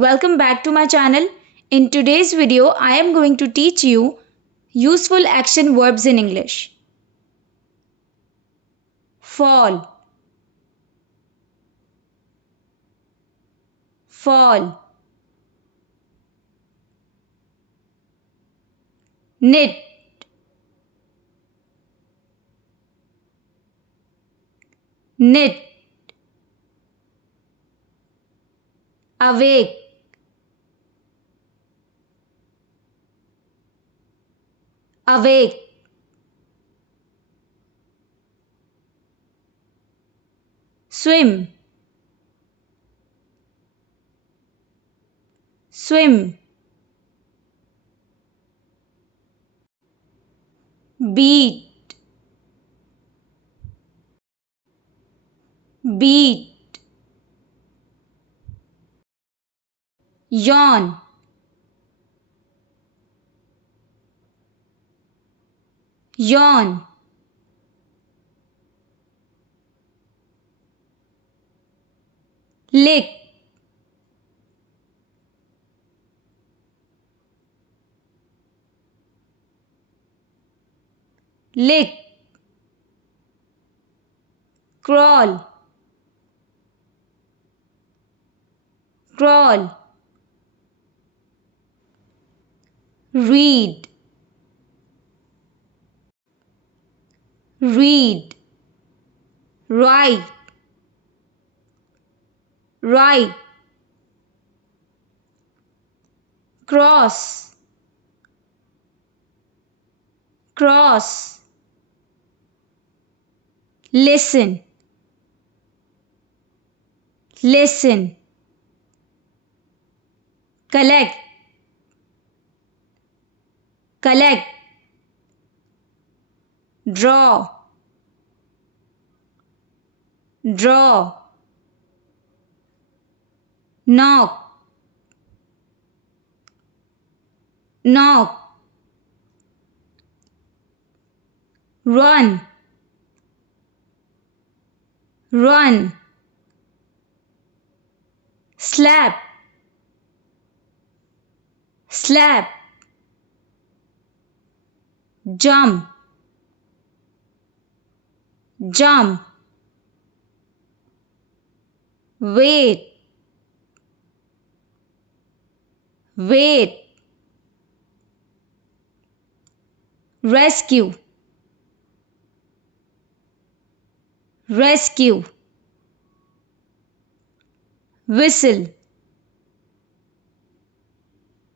Welcome back to my channel. In today's video, I am going to teach you useful action verbs in English. Fall, fall. Knit, knit. Awake, awake. Swim, swim. Beat, beat. Yawn, yawn. Lick, lick. Crawl, crawl. Read, read. Write, write. Cross, cross. Listen, listen. Collect, collect. Draw, draw. Knock, knock. Run, run. Slap, slap. Jump, jump. Wait, wait. Rescue, rescue. Whistle,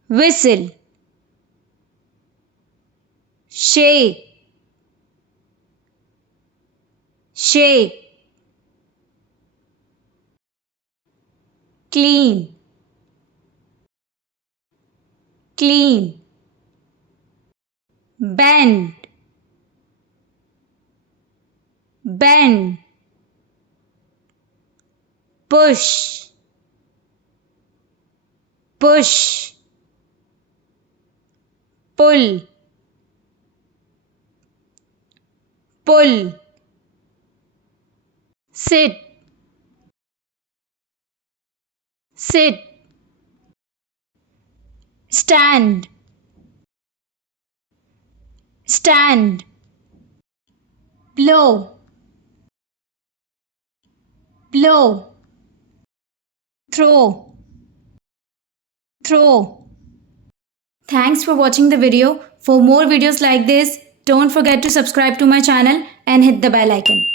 whistle. Shake, shake. Clean, clean. Bend, bend. Push, push. Pull, pull. Sit, sit. Stand, stand. Blow, blow. Throw, throw. Thanks for watching the video. For more videos like this, don't forget to subscribe to my channel and hit the bell icon.